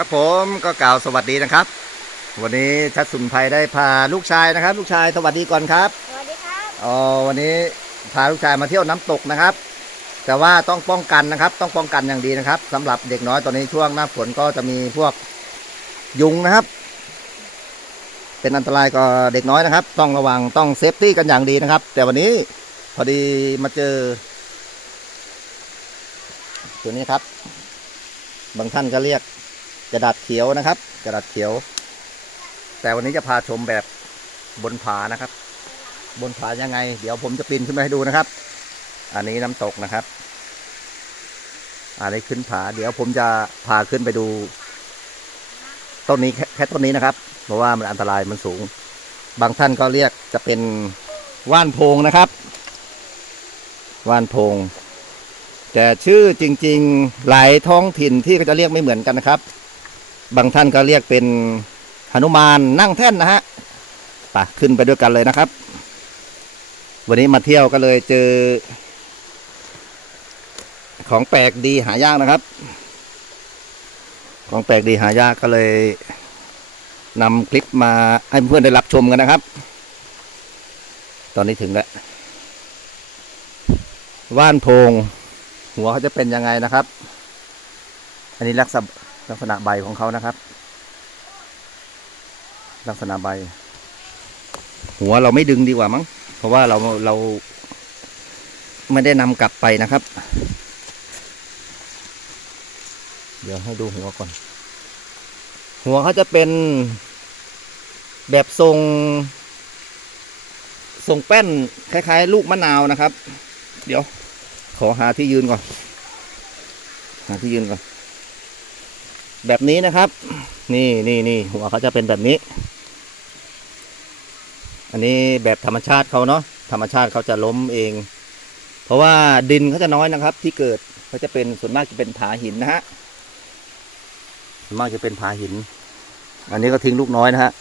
ครับผมก็กล่าวสวัสดีนะครับ วันนี้ทัศน์สุนไพรได้พาลูกชายนะครับ ลูกชายสวัสดีก่อนครับสวัสดีครับอ๋อวันนี้พาลูกชายมาเที่ยวน้ำตกนะครับ แต่ว่าต้องป้องกันนะครับ ต้องป้องกันอย่างดีนะครับสำหรับเด็กน้อยตอนนี้ช่วงหน้าฝนก็จะมีพวกยุงนะครับ เป็นอันตรายกับเด็กน้อยนะครับ ต้องระวังต้องเซฟตี้กันอย่างดีนะครับ แต่วันนี้พอดีมาเจอ ตัวนี้ครับ บางท่านก็เรียกก ระดาษเขียวนะครับ กระดาษเขียว แต่วันนี้จะพาชมแบบบนผานะครับ บนผายังไง เดี๋ยวผมจะปีนขึ้นไปให้ดูนะครับ อันนี้น้ำตกนะครับ อันนี้ขึ้นผา เดี๋ยวผมจะพาขึ้นไปดูต้นนี้แค่ต้นนี้นะครับ เพราะว่ามันอันตรายมันสูง บางท่านก็เรียกจะเป็นว่านโพงนะครับว่านโพงแต่ชื่อจริง ๆ หลายท้องถิ่นที่ก็จะเรียกไม่เหมือนกันนะครับ บางท่านก็เรียกเป็นหนุมานนั่งแท่นนะฮะไปขึ้นไปด้วยกันเลยนะครับ วันนี้มาเที่ยวก็เลยเจอ ของแปลกดีหายากนะครับ ของแปลกดีหายากก็เลยนำคลิปมาให้เพื่อนได้รับชมกันนะครับ ตอนนี้ถึงแล้วว่านโพง หัวเขาจะเป็นยังไงนะครับ อันนี้ลักษณะ ลักษณะใบของเขานะครับ ลักษณะใบ หัวเราไม่ดึงดีกว่ามั้ง เพราะว่าเราเราไม่ได้นำกลับไปนะครับ เดี๋ยวให้ดูหัวก่อน หัวเขาจะเป็นแบบทรงทรงแป้นคล้าย ๆ ลูกมะนาวนะครับ เดี๋ยว ขอหาที่ยืนก่อน หาที่ยืนก่อน แบบนี้นะครับ นี่นี่นี่หัวเขาจะเป็นแบบนี้ อันนี้แบบธรรมชาติเขาเนาะธรรมชาติเขาจะล้มเอง เพราะว่าดินเขาจะน้อยนะครับ ที่เกิดเขาจะเป็นส่วนมากจะเป็นผาหินนะฮะส่วนมากจะเป็นผาหิน อันนี้ก็ทิ้งลูกน้อยนะฮะ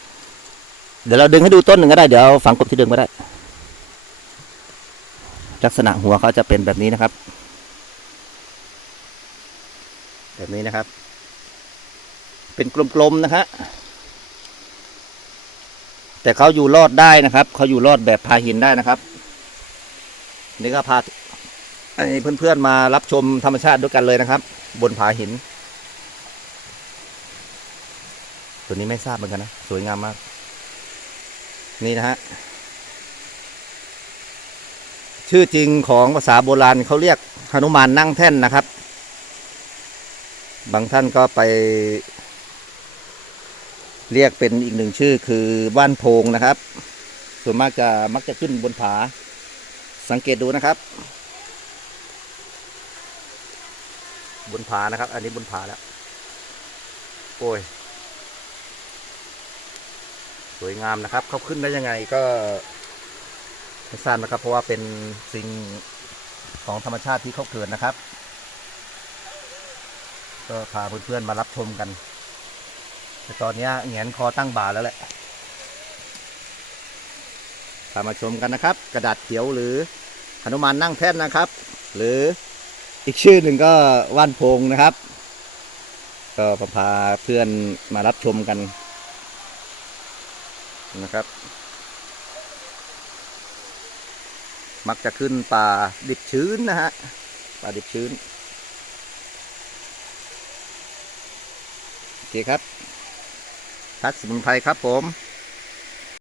เดี๋ยวเราดึงให้ดูต้นหนึ่งก็ได้เดี๋ยวฝังกบที่เดิมก็ได้ ลักษณะหัวเขาจะเป็นแบบนี้นะครับ แบบนี้นะครับ เป็นกลมๆนะฮะแต่เขาอยู่รอดได้นะครับเขาอยู่รอดแบบพาหินได้นะครับ นี่ก็พาไอ้เพื่อนๆมารับชมธรรมชาติด้วยกันเลยนะครับ บนผาหิน ตัวนี้ไม่ทราบเหมือนกันนะ สวยงามมาก นี่นะฮะชื่อจริงของภาษาโบราณเขาเรียกหนุมานนั่งแท่นนะครับ บางท่านก็ไป เรียกเป็นอีกหนึ่งชื่อคือบ้านโพงนะครับ ส่วนมากจะมักจะขึ้นบนผา สังเกตดูนะครับ บนผานะครับ อันนี้บนผาแล้ว โอ้ย สวยงามนะครับ เขาขึ้นได้ยังไงก็ไม่ทราบนะครับ เพราะว่าเป็นสิ่งของธรรมชาติที่เขาเกิดนะครับ ก็พาเพื่อนๆมารับชมกัน แต่ตอนนี้แงนคอตั้งบ่าแล้วแหละพามาชมกันนะครับ กระดาษเขียวหรือหนุมานนั่งแท่นนะครับ หรืออีกชื่อหนึ่งก็ว่านพงนะครับ ก็พาเพื่อนมารับชมกันนะครับ มักจะขึ้นป่าดิบชื้นนะฮะป่าดิบชื้น โอเคครับ ทัดสมุนไพรครับผม